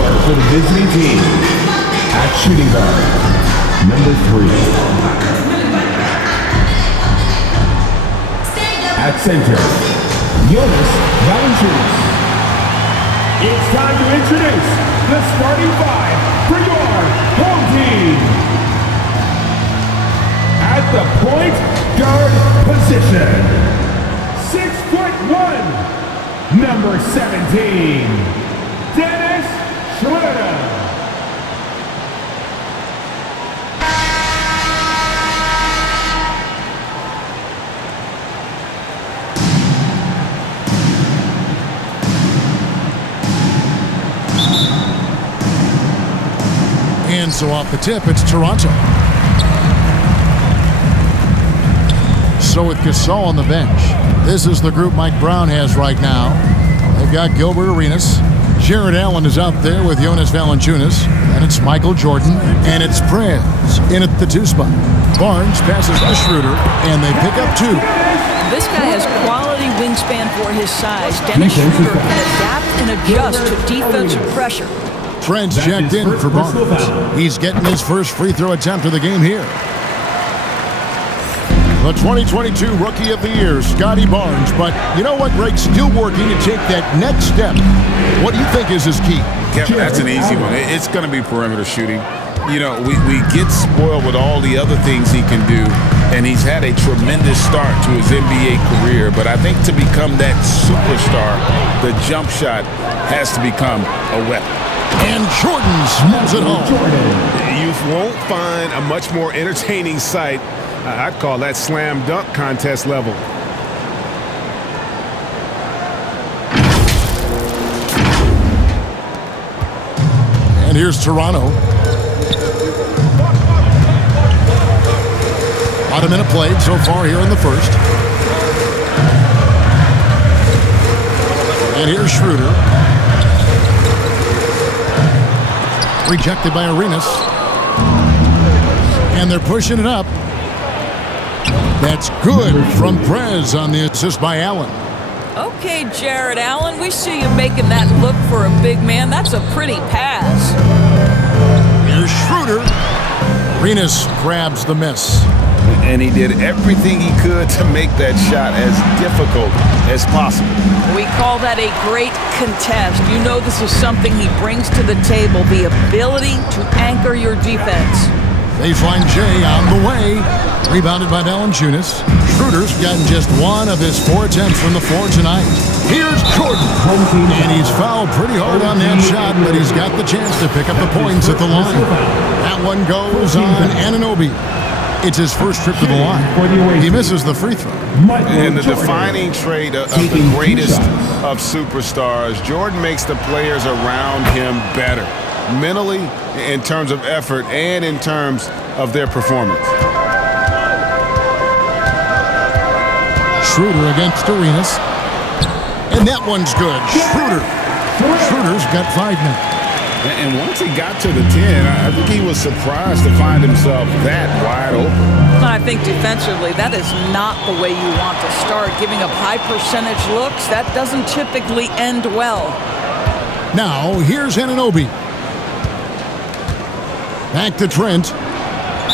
score for the visiting team. At shooting guard, number 3. At center, Jonas Valanciunas. It's time to introduce the starting 5 for your home team. At the point guard position, 6'1", number 17, Dennis Schroeder. And so off the tip, it's Toronto. So with Gasol on the bench, this is the group Mike Brown has right now. They've got Gilbert Arenas. Jared Allen is out there with Jonas Valanciunas. And it's Michael Jordan. And it's Prez in at the 2 spot. Barnes passes to Schroeder, and they pick up 2. This guy has quality wingspan for his size. Dennis Schroeder can adapt and adjust to defensive pressure. Trent's checked in for Barnes. He's getting his first free throw attempt of the game here. The 2022 Rookie of the Year, Scotty Barnes. But you know what, Greg? Still working to take that next step. What do you think is his key? Kevin, that's an easy one. It's going to be perimeter shooting. You know, we get spoiled with all the other things he can do, and he's had a tremendous start to his NBA career. But I think to become that superstar, the jump shot has to become a weapon. And Jordan smooths it home. You won't find a much more entertaining sight. I'd call that slam dunk contest level. And here's Toronto. About a minute played so far here in the first. And here's Schroeder. Rejected by Arenas. And they're pushing it up. That's good from Prez on the assist by Allen. Okay, Jared Allen, we see you making that look for a big man. That's a pretty pass. Here's Schroeder. Arenas grabs the miss. And he did everything he could to make that shot as difficult as possible. We call that a great contest. You know this is something he brings to the table, the ability to anchor your defense. Baseline J on the way. Rebounded by Valanciunas. Schroeder's gotten just 1 of his 4 attempts from the floor tonight. Here's Jordan. And he's fouled pretty hard on that shot, but he's got the chance to pick up the points at the line. That one goes on Anunoby. It's his first trip to the line. He misses the free throw. And the defining trait of the greatest of superstars, Jordan makes the players around him better. Mentally, in terms of effort, and in terms of their performance. Schroeder against Arenas. And that one's good. Schroeder's got 5 now. And once he got to the 10, I think he was surprised to find himself that wide open. I think defensively, that is not the way you want to start. Giving up high percentage looks, that doesn't typically end well. Now, here's Anunoby. Back to Trent.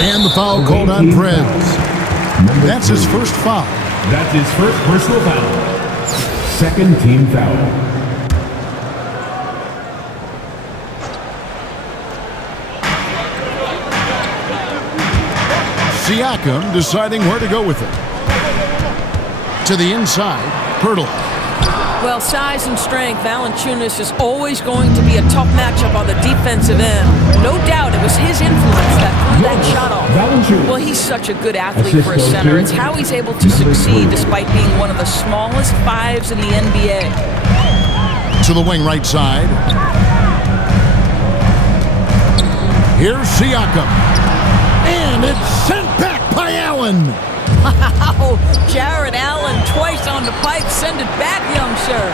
And the foul called on Prez. That's his first foul. That's his first personal foul. Second team foul. Siakam deciding where to go with it. To the inside, Pirtle. Well, size and strength, Valanciunas is always going to be a tough matchup on the defensive end. No doubt it was his influence that threw that shot off. Well, he's such a good athlete for a center. It's how he's able to succeed despite being one of the smallest 5s in the NBA. To the wing right side. Here's Siakam. And it's sent back by Allen. Wow, Jared Allen twice on the pipe. Send it back, young sir.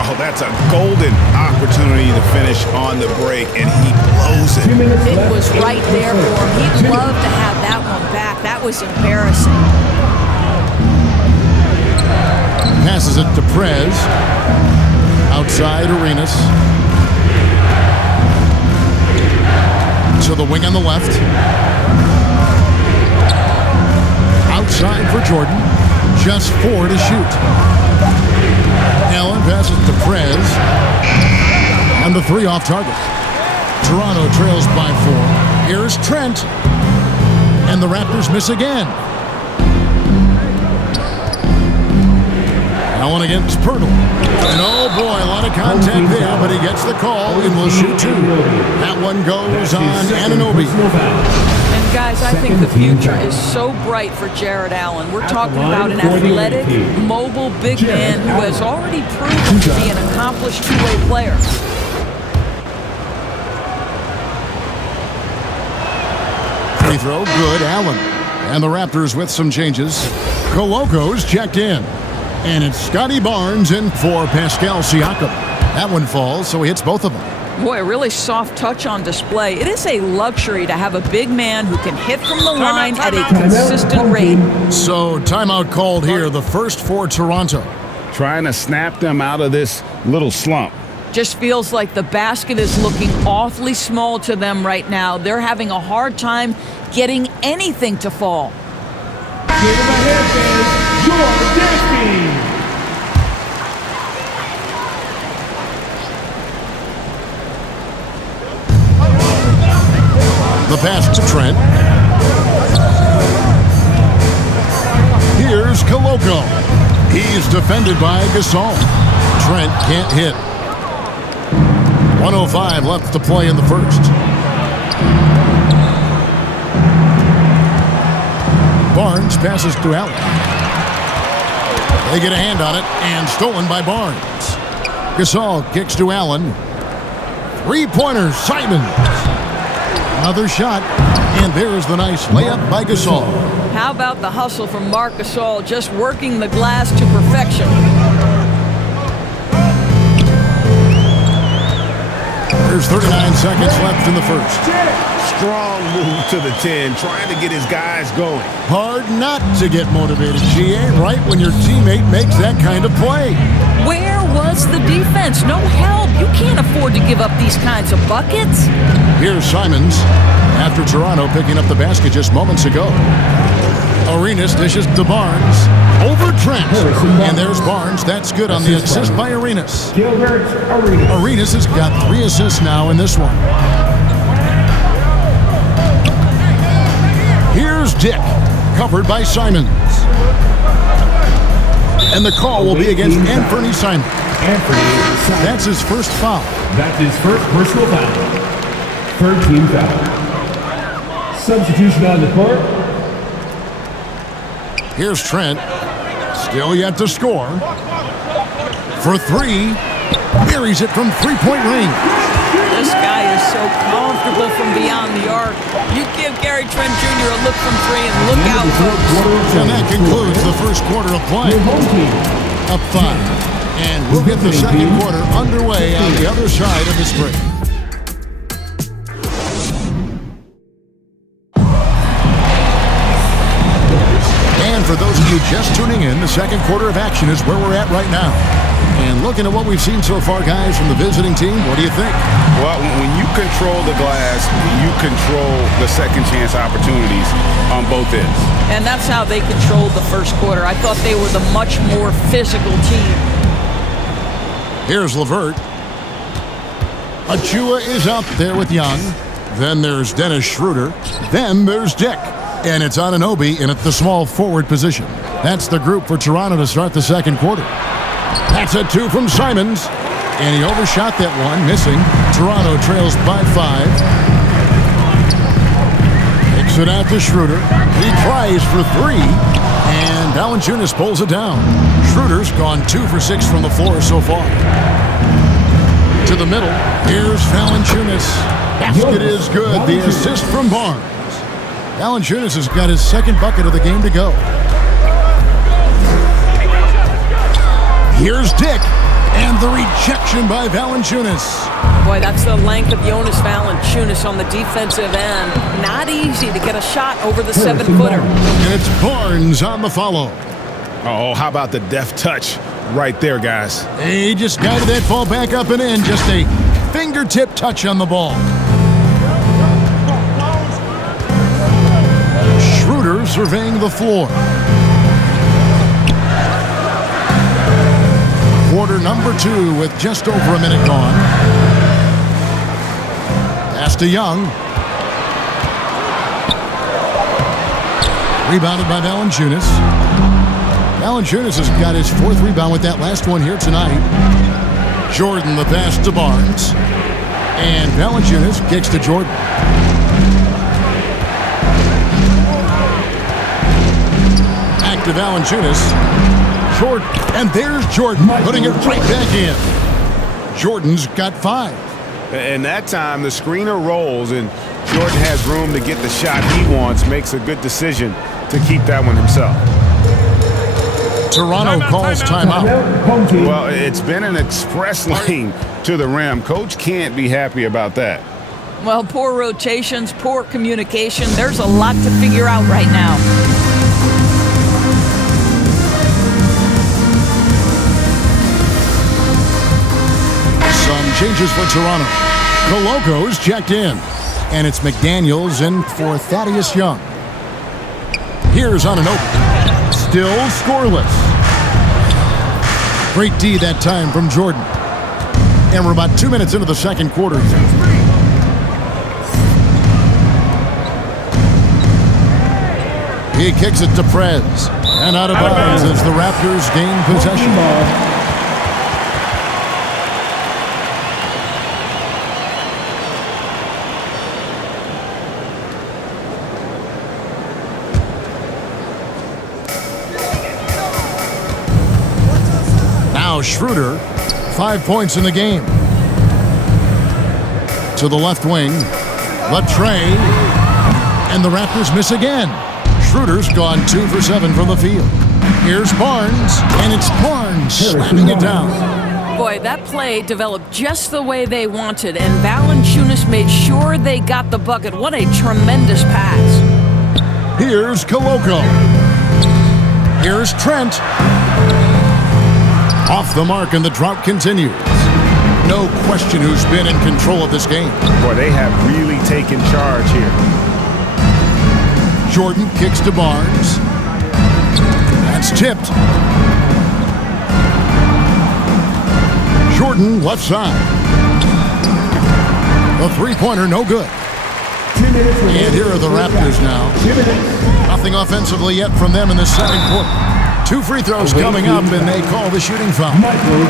Oh, that's a golden opportunity to finish on the break, and he blows it. It was right there for him. He'd love to have that one back. That was embarrassing. Passes it to Prez. Outside Arenas. the wing on the left. Outside for Jordan. Just 4 to shoot. Allen passes to Prez. And the 3 off target. Toronto trails by 4. Here's Trent. And the Raptors miss again. Allen against Pirtle. And oh boy, a lot of contact there, but he gets the call and will shoot 2. That one goes on Anunoby. And guys, I think the future is so bright for Jared Allen. We're talking about an athletic, mobile big man who has already proven to be an accomplished two-way player. Free throw, good, Allen. And the Raptors with some changes. Coloco's checked in. And it's Scotty Barnes in for Pascal Siakam. That one falls, so he hits both of them. Boy, a really soft touch on display. It is a luxury to have a big man who can hit from the line at a consistent rate. So, timeout called here, the first for Toronto. Trying to snap them out of this little slump. Just feels like the basket is looking awfully small to them right now. They're having a hard time getting anything to fall. Give him a hand, fans. You're Dansby. The pass to Trent. Here's Coloco. He's defended by Gasol. Trent can't hit. 1:05 left to play in the first. Barnes passes to Allen. They get a hand on it and stolen by Barnes. Gasol kicks to Allen. 3-pointer, Simons. Another shot, and there's the nice layup by Gasol. How about the hustle from Marc Gasol, just working the glass to perfection. There's 39 seconds left in the first. Strong move to the 10, trying to get his guys going. Hard not to get motivated, GA, right when your teammate makes that kind of play. Where was the defense? No help. You can't afford to give up these kinds of buckets. Here's Simons after Toronto picking up the basket just moments ago. Arenas dishes to Barnes. Over Trent. And there's Barnes. That's good on the assist by Arenas. Arenas has got 3 assists now in this one. Here's Dick. Covered by Simons. And the call will be against Anthony Simons. That's his first foul. That's his first personal foul. Third team foul. Substitution on the court. Here's Trent. Still yet to score. For 3. Buries it from 3-point range. This guy is so comfortable from beyond the arc. You give Gary Trent Jr. a look from 3 and look out, folks. And that concludes the first quarter of play. Up 5. And we'll get the second quarter underway on the other side of this break. And for those of you just tuning in, the second quarter of action is where we're at right now. And looking at what we've seen so far, guys, from the visiting team, what do you think? Well, when you control the glass, you control the second chance opportunities on both ends. And that's how they controlled the first quarter. I thought they were the much more physical team. Here's LeVert. Achua is out there with Young. Then there's Dennis Schroeder. Then there's Dick. And it's Anunoby in at the small forward position. That's the group for Toronto to start the second quarter. That's a 2 from Simons. And he overshot that one, missing. Toronto trails by 5. Kicks it out to Schroeder. He tries for 3. And Valanciunas pulls it down. Schroeder's gone 2 for 6 from the floor so far. To the middle. Here's Valanciunas. Basket is good. The assist from Barnes. Valanciunas has got his second bucket of the game to go. Here's Dick, and the rejection by Valanciunas. Boy, that's the length of Jonas Valanciunas on the defensive end. Not easy to get a shot over the 7-footer. And it's Barnes on the follow. Oh, how about the deft touch right there, guys? He just guided that ball back up and in. Just a fingertip touch on the ball. surveying the floor. Quarter number 2 with just over a minute gone. Pass to Young. Rebounded by Valanciunas. Valanciunas has got his 4th rebound with that last one here tonight. Jordan the pass to Barnes. And Valanciunas kicks to Jordan. Back to Valanciunas. Jordan. And there's Jordan putting it right back in. Jordan's got 5. And that time the screener rolls and Jordan has room to get the shot he wants, makes a good decision to keep that one himself. Toronto calls timeout. Well, it's been an express lane to the rim. Coach can't be happy about that. Well, poor rotations, poor communication. There's a lot to figure out right now. Some changes for Toronto. Coloco's checked in. And it's McDaniels in for Thaddeus Young. Here's Anunoby. Still scoreless. Great D that time from Jordan. And we're about 2 minutes into the second quarter. He kicks it to Prez. And out of bounds as the Raptors gain possession. Schroeder, 5 points in the game. To the left wing, Latre, and the Raptors miss again. Schroeder's gone 2 for 7 from the field. Here's Barnes, and it's Barnes slamming it down. Boy, that play developed just the way they wanted, and Valanciunas made sure they got the bucket. What a tremendous pass. Here's Koloko. Here's Trent. Off the mark, and the drought continues. No question who's been in control of this game. Boy, they have really taken charge here. Jordan kicks to Barnes. That's tipped. Jordan left side. The three-pointer, no good. And here are the Raptors now. Nothing offensively yet from them in the second quarter. 2 free throws coming up, and they call the shooting foul.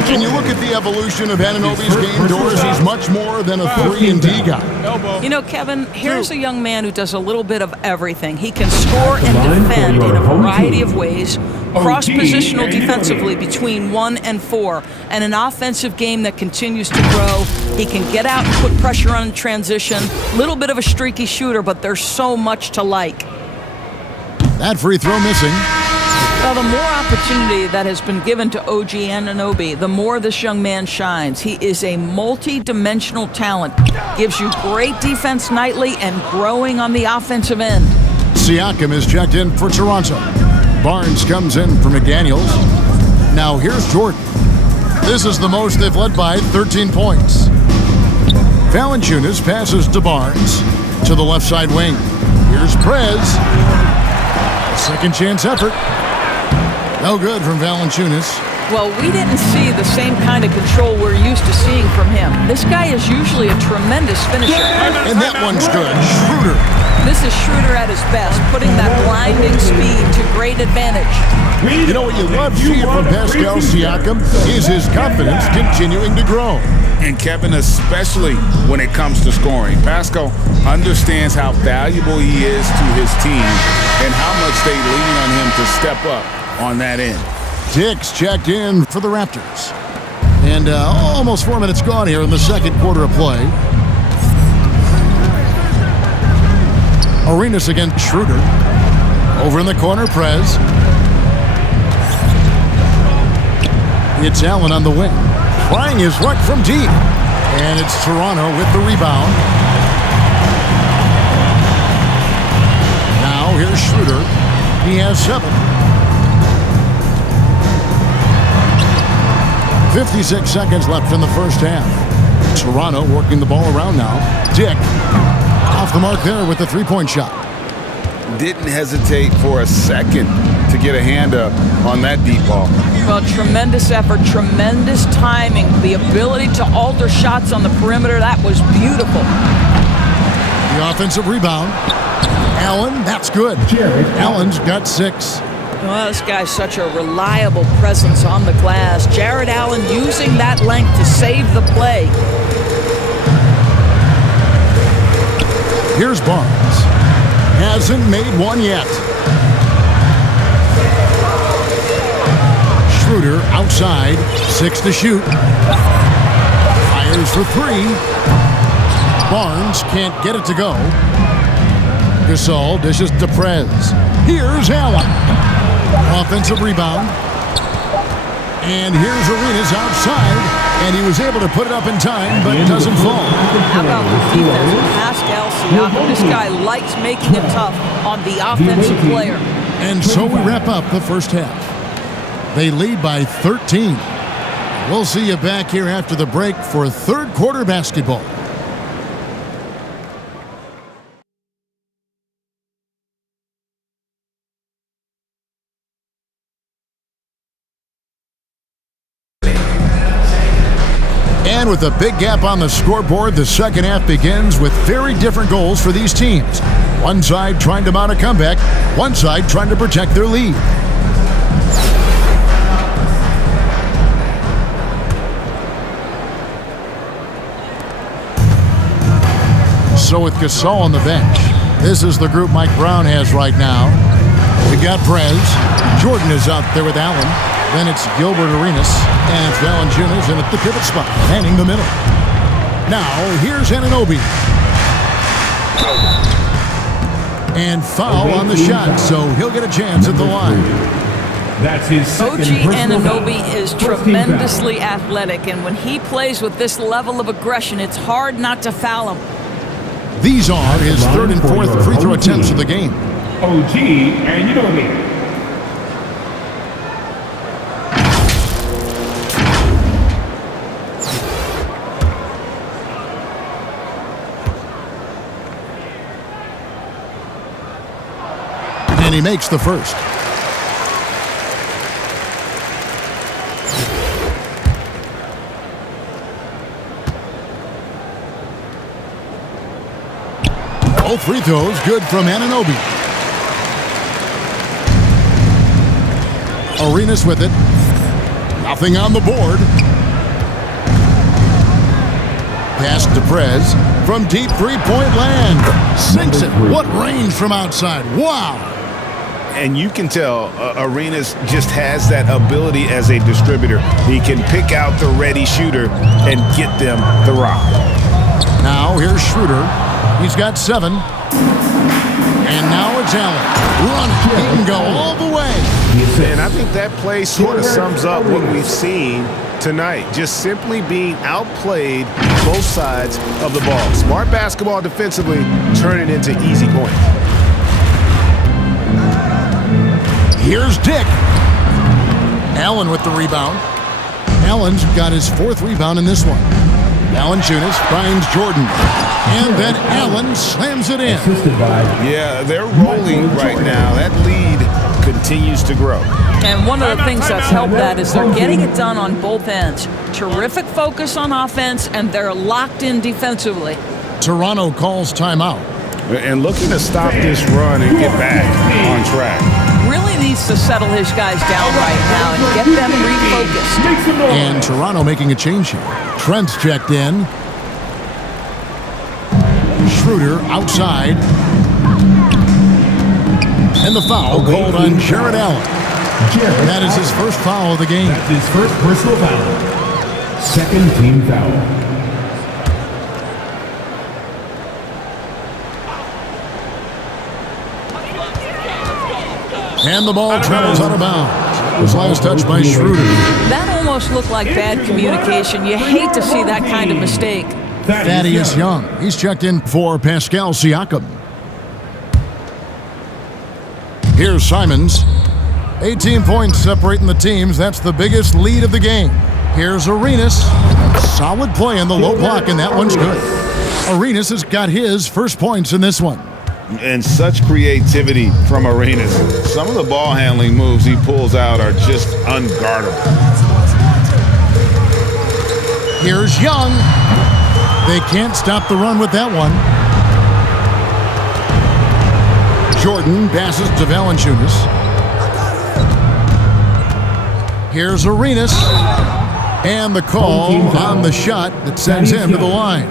Can you look at the evolution of Anunoby's game, Doris? He's much more than a 3-and-D guy. You know, Kevin, here's a young man who does a little bit of everything. He can score and defend in a variety of ways, cross-positional defensively between 1 and 4, and an offensive game that continues to grow. He can get out and put pressure on transition. Little bit of a streaky shooter, but there's so much to like. That free throw missing. Well, the more opportunity that has been given to OG Anunoby, the more this young man shines. He is a multi-dimensional talent. Gives you great defense nightly and growing on the offensive end. Siakam is checked in for Toronto. Barnes comes in for McDaniels. Now here's Jordan. This is the most they've led by, 13 points. Valanciunas passes to Barnes. To the left side wing. Here's Prez. Second chance effort. No good from Valanciunas. Well, we didn't see the same kind of control we're used to seeing from him. This guy is usually a tremendous finisher. And that one's good. Schroeder. This is Schroeder at his best, putting that blinding speed to great advantage. You know what you love seeing from Pascal Siakam is his confidence continuing to grow. And Kevin, especially when it comes to scoring. Pascal understands how valuable he is to his team and how much they lean on him to step up on that end. Dix checked in for the Raptors. And almost 4 minutes gone here in the second quarter of play. Arenas against Schroeder. Over in the corner, Prez. It's Allen on the wing. Trying his luck from deep. And it's Toronto with the rebound. Now here's Schroeder. He has 7. 56 seconds left in the first half. Toronto working the ball around now. Dick off the mark there with the three-point shot. didn't hesitate for a second to get a hand up on that deep ball. Well, tremendous effort, tremendous timing, the ability to alter shots on the perimeter. That was beautiful. The offensive rebound. Allen, that's good. Allen's got 6. Well, this guy's such a reliable presence on the glass. Jared Allen using that length to save the play. Here's Barnes. Hasn't made one yet. Schroeder outside. 6 to shoot. Fires for 3. Barnes can't get it to go. Gasol dishes to Prez. Here's Allen. Offensive rebound. And here's Arenas outside. And he was able to put it up in time, but it doesn't fall. How about the defense with Pascal Siakam? This guy likes making it tough on the offensive player. And so we wrap up the first half. They lead by 13. We'll see you back here after the break for third quarter basketball. And with a big gap on the scoreboard, the second half begins with very different goals for these teams. One side trying to mount a comeback, one side trying to protect their lead. So with Gasol on the bench, this is the group Mike Brown has right now. We've got Prez. Jordan is out there with Allen. Then it's Gilbert Arenas, and it's Valanciunas in at the pivot spot, manning the middle. Now, here's Anunoby. And foul on the shot, so he'll get a chance at the line. That's his OG Anunoby is tremendously athletic, and when he plays with this level of aggression, it's hard not to foul him. These are his third and fourth free throw attempts of the game. OG Anunoby. And he makes the first. Both free throws good from Anunoby. Arenas with it. Nothing on the board. Pass to Prez from deep three-point land. Sinks it. What range from outside. Wow. And you can tell Arenas just has that ability as a distributor. He can pick out the ready shooter and get them the rock. Now here's Schroeder. He's got 7. And now it's Allen. Run it. He can go all the way. And I think that play sort of sums up what we've seen tonight. Just simply being outplayed both sides of the ball. Smart basketball defensively, turn it into easy points. Here's Dick. Allen with the rebound. Allen's got his 4th rebound in this one. Valanciunas finds Jordan. And then Allen slams it in. Yeah, they're rolling right now. That lead continues to grow. And one of the things that's helped that is they're getting it done on both ends. Terrific focus on offense, and they're locked in defensively. Toronto calls timeout. And looking to stop this run and get back on track. Really needs to settle his guys down right now and get them refocused. And Toronto making a change here. Trent's checked in. Schroeder outside. And the foul called on Jared Allen. That is his first foul of the game. That's his first personal foul. Second team foul. And the ball travels out of bounds. It was last touched by Schroeder. That almost looked like bad communication. You hate to see that kind of mistake. Thaddeus Young. He's checked in for Pascal Siakam. Here's Simons. 18 points separating the teams. That's the biggest lead of the game. Here's Arenas. Solid play in the low block, and that one's good. Arenas has got his first points in this one. And such creativity from Arenas. Some of the ball handling moves he pulls out are just unguardable. Here's Young. They can't stop the run with that one. Jordan passes to Valanciunas. Here's Arenas. And the call on the shot that sends him to the line.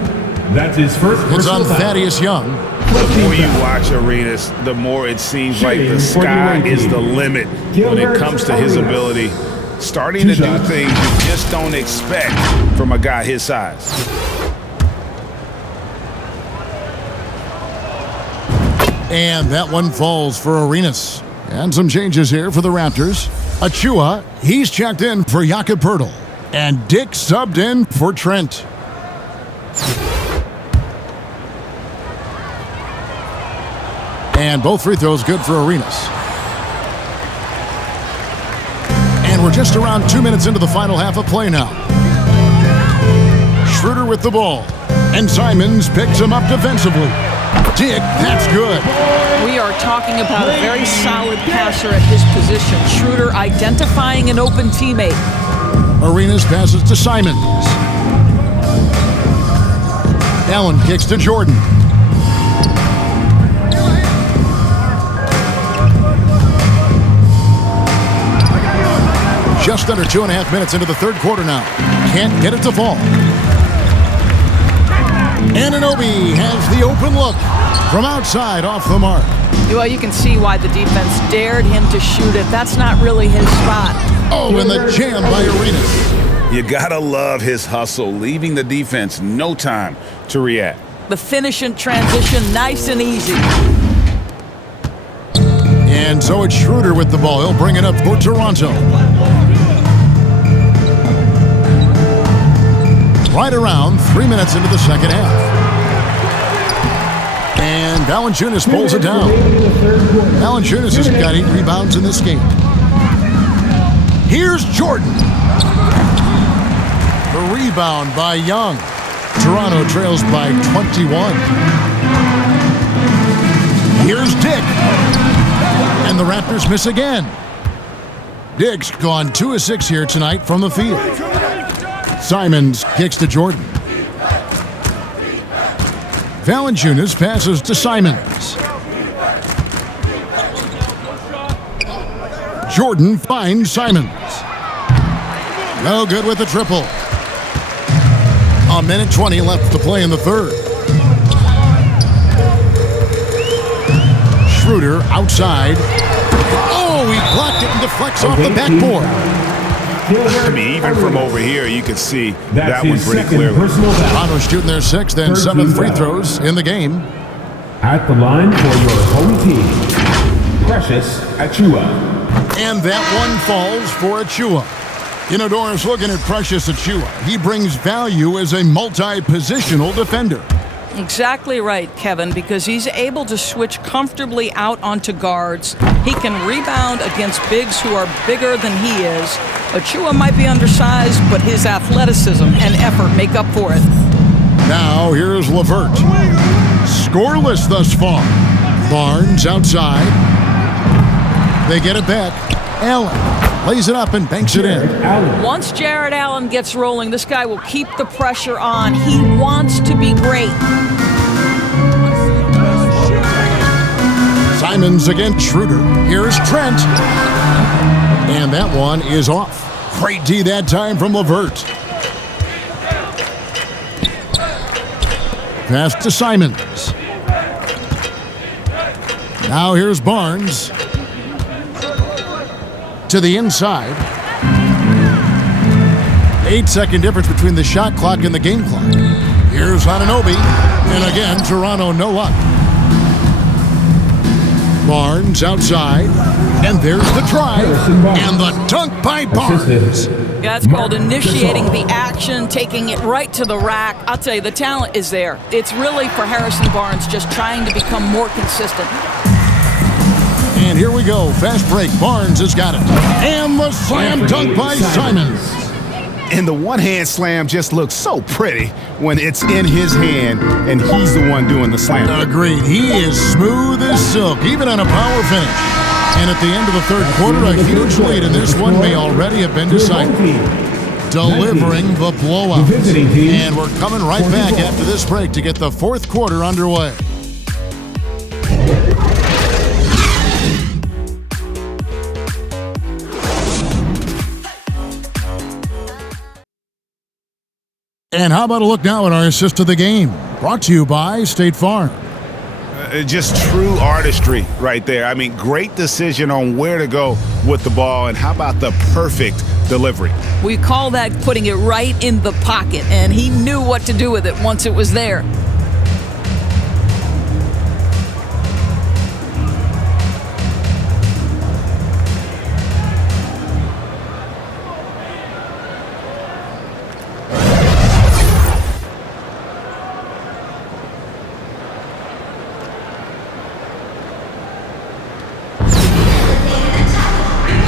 That's his first. It's on Thaddeus Young. The more you watch Arenas, the more it seems like the sky is the limit when it comes to his ability. Starting to do things you just don't expect from a guy his size. And that one falls for Arenas. And some changes here for the Raptors. Achua, he's checked in for Jakob Poeltl. And Dick subbed in for Trent. And both free throws good for Arenas. And we're just around 2 minutes into the final half of play now. Schroeder with the ball. And Simons picks him up defensively. Dick, that's good. We are talking about a very solid passer at his position. Schroeder identifying an open teammate. Arenas passes to Simons. Allen kicks to Jordan. Just under 2.5 minutes into the third quarter now. Can't get it to fall. Anunoby has the open look from outside off the mark. Well, you can see why the defense dared him to shoot it. That's not really his spot. Oh, and the jam by Arenas. You gotta love his hustle, leaving the defense no time to react. The finish in transition, nice and easy. And so it's Schroeder with the ball. He'll bring it up for Toronto. Right around 3 minutes into the second half. And Valanciunas pulls it down. Valanciunas has got 8 rebounds in this game. Here's Jordan. The rebound by Young. Toronto trails by 21. Here's Dick. And the Raptors miss again. Dick's gone 2 of 6 here tonight from the field. Simons kicks to Jordan. Valanciunas passes to Simons. Jordan finds Simons. No good with the triple. 1:20 left to play in the third. Schroeder outside. Oh, he blocked it and deflects off the backboard. I mean, even from over here, you can see that one pretty clearly. Toronto's shooting their 6th and 7th free throws in the game. At the line for your home team, Precious Achua. And that one falls for Achua. You know, Doris, looking at Precious Achua, he brings value as a multi-positional defender. Exactly right, Kevin, because he's able to switch comfortably out onto guards. He can rebound against bigs who are bigger than he is. Achua might be undersized, but his athleticism and effort make up for it. Now here's LeVert. Scoreless thus far. Barnes outside. They get it back. Allen lays it up and banks it in. Once Jared Allen gets rolling, this guy will keep the pressure on. He wants to be great. Simons against Schroeder. Here's Trent. And that one is off. Great D that time from LeVert. Pass to Simons. Now here's Barnes. To the inside. 8-second difference between the shot clock and the game clock. Here's Anunoby. And again, Toronto no luck. Barnes outside. And there's the try. And the dunk by Barnes. Yeah, that's called initiating the action, taking it right to the rack. I'll tell you, the talent is there. It's really for Harrison Barnes just trying to become more consistent. And here we go. Fast break. Barnes has got it. And the slam dunk by Simons. And the one-hand slam just looks so pretty when it's in his hand and he's the one doing the slam. Agreed. He is smooth as silk, even on a power finish. And at the end of the third quarter, a huge lead in this one may already have been decided. Delivering the blowout. And we're coming right back after this break to get the fourth quarter underway. And how about a look now at our assist of the game? Brought to you by State Farm. Just true artistry right there. I mean, great decision on where to go with the ball, and how about the perfect delivery? We call that putting it right in the pocket, and he knew what to do with it once it was there.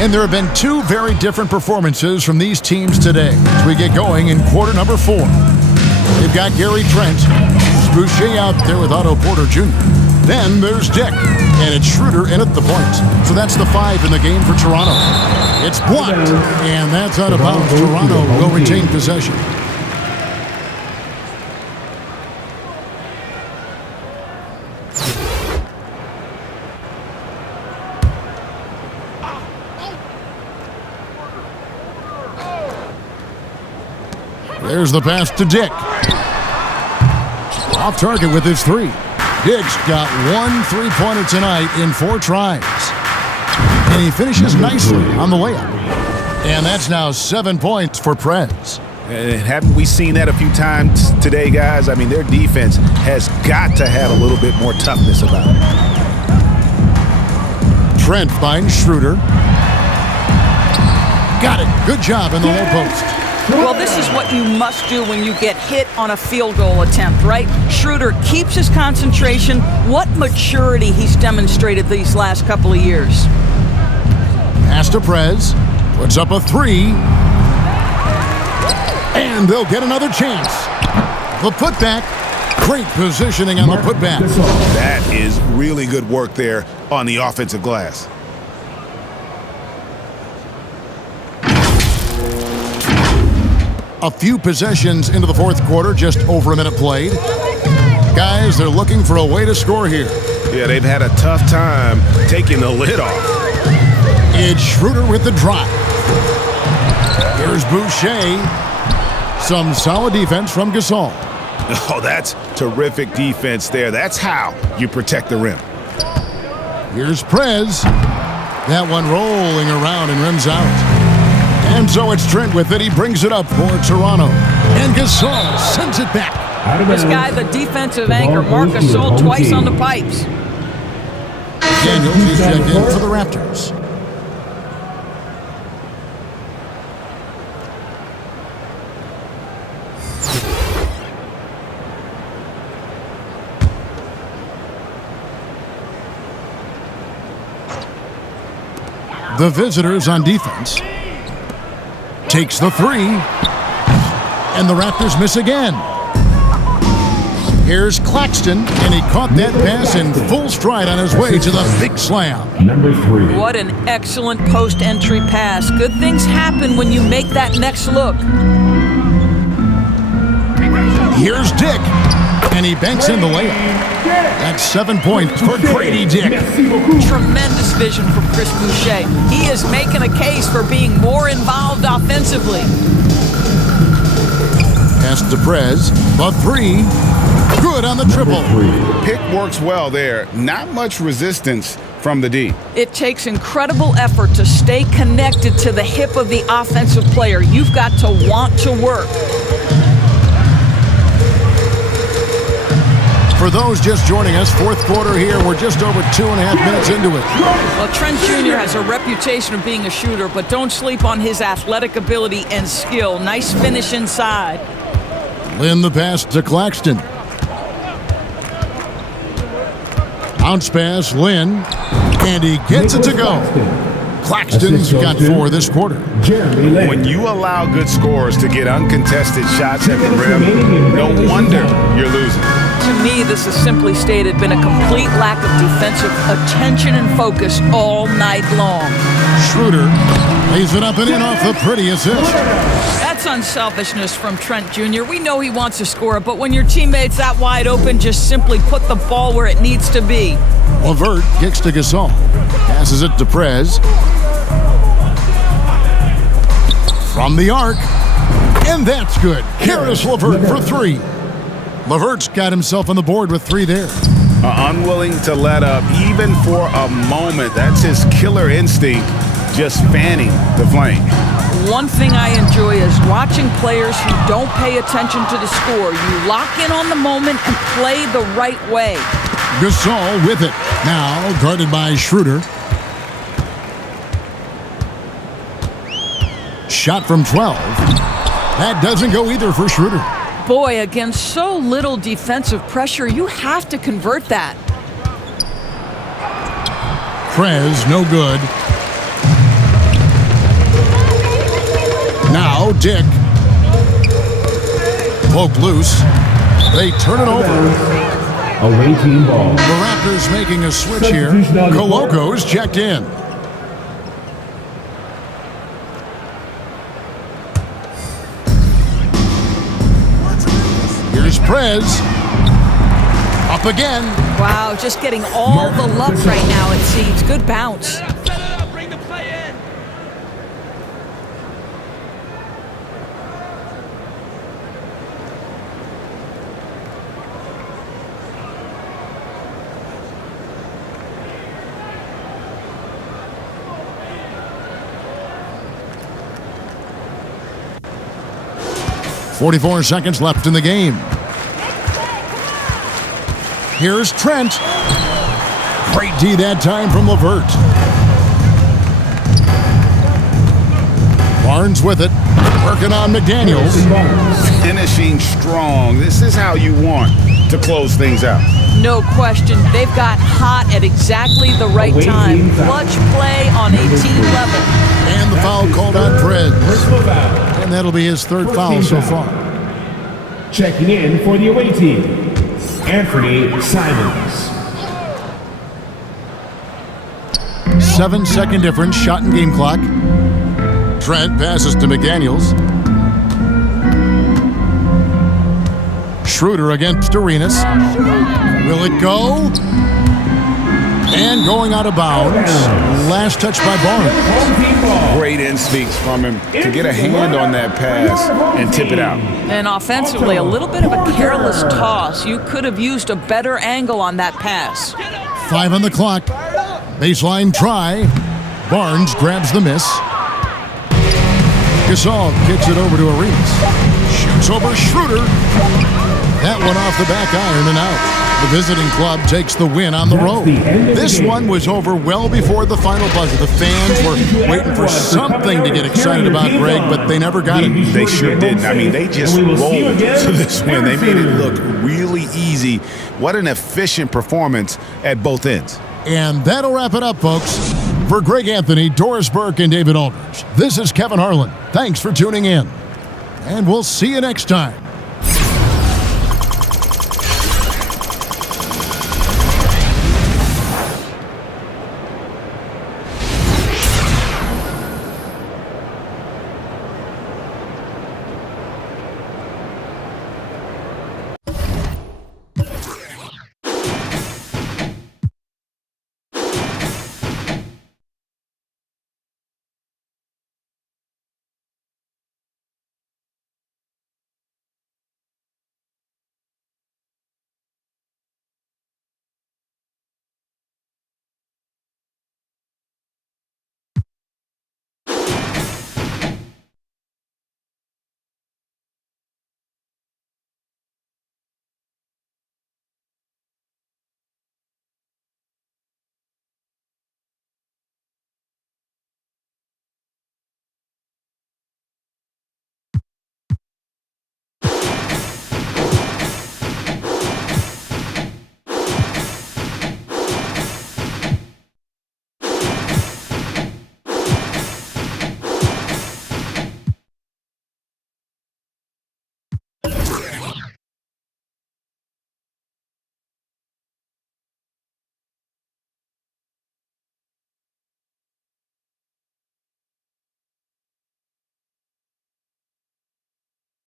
And there have been two very different performances from these teams today as we get going in quarter number 4. They've got Gary Trent, Boucher out there with Otto Porter Jr. Then there's Dick, and it's Schroeder in at the point. So that's the 5 in the game for Toronto. It's blocked, and that's out of bounds. Toronto will retain possession. There's the pass to Dick. Off target with his 3. Dick's got 1 3-pointer tonight in 4 tries. And he finishes nicely on the layup. And that's now 7 points for Prez. Haven't we seen that a few times today, guys? I mean, their defense has got to have a little bit more toughness about it. Trent finds Schroeder. Got it. Good job in the low post. Well, this is what you must do when you get hit on a field goal attempt, right? Schroeder keeps his concentration. What maturity he's demonstrated these last couple of years. Pass to Prez. Puts up a 3. And they'll get another chance. The putback. Great positioning on the putback. That is really good work there on the offensive glass. A few possessions into the fourth quarter, just over a minute played. Guys, they're looking for a way to score here. Yeah, they've had a tough time taking the lid off. It's Schroeder with the drive. Here's Boucher. Some solid defense from Gasol. Oh, that's terrific defense there. That's how you protect the rim. Here's Prez. That one rolling around and rims out. And so it's Trent with it. He brings it up for Toronto. And Gasol sends it back. This guy, the defensive anchor, Marc Gasol, twice on the pipes. Daniels is checked in for the Raptors. The visitors on defense. Takes the 3. And the Raptors miss again. Here's Claxton, and he caught that pass in full stride on his way to the big slam. Number 3. What an excellent post-entry pass. Good things happen when you make that next look. Here's Dick, and he banks in the layup. That's 7 points for Grady Dick. Tremendous vision from Chris Boucher. He is making a case for being more involved offensively. Pass to Prez, but 3. Good on the triple. Pick works well there. Not much resistance from the D. It takes incredible effort to stay connected to the hip of the offensive player. You've got to want to work. For those just joining us, fourth quarter here. We're just over 2.5 minutes into it. Well, Trent Jr. has a reputation of being a shooter, but don't sleep on his athletic ability and skill. Nice finish inside. Lynn the pass to Claxton. Bounce pass, Lynn, and he gets it to go. Claxton's got 4 this quarter. When you allow good scores to get uncontested shots at the rim, no wonder you're losing. To me, this has simply stated been a complete lack of defensive attention and focus all night long. Schroeder lays it up and in off the pretty assist. That's unselfishness from Trent Jr. We know he wants to score, but when your teammate's that wide open, just simply put the ball where it needs to be. LeVert kicks to Gasol. Passes it to Prez. From the arc. And that's good. Karis LeVert for 3. LeVert's got himself on the board with 3 there. Unwilling to let up even for a moment. That's his killer instinct, just fanning the flame. One thing I enjoy is watching players who don't pay attention to the score. You lock in on the moment and play the right way. Gasol with it. Now guarded by Schroeder. Shot from 12. That doesn't go either for Schroeder. Boy, against so little defensive pressure, you have to convert that. Prez, no good. Now Dick. Poke loose. They turn it over. Away team ball. The Raptors making a switch here. Coloco's checked in. Here's Prez. Up again. Wow, just getting all the love right now, it seems. Good bounce. Bring the play in. .44 seconds left in the game. Here's Trent. Great D that time from LeVert. Barnes with it. Working on McDaniels. Finishing strong. This is how you want to close things out. No question. They've got hot at exactly the right time. Clutch play on a team level. And the foul called on Prez. And that'll be his 3rd foul so far. Checking in for the away team, Anthony Simons. 7-second difference, shot and game clock. Trent passes to McDaniels. Schroeder against Arenas. Will it go? And going out of bounds. Last touch by Barnes. Great instincts from him to get a hand on that pass and tip it out. And offensively, a little bit of a careless toss. You could have used a better angle on that pass. 5 on the clock. Baseline try. Barnes grabs the miss. Gasol kicks it over to Arenas. Shoots over Schroeder. That one off the back iron and out. The visiting club takes the win on the road. This one was over well before the final buzzer. The fans were waiting for something to get excited about, Greg, but they never got it. They sure didn't. I mean, they just rolled to this win. They made it look really easy. What an efficient performance at both ends. And that'll wrap it up, folks. For Greg Anthony, Doris Burke, and David Aldridge, this is Kevin Harlan. Thanks for tuning in. And we'll see you next time.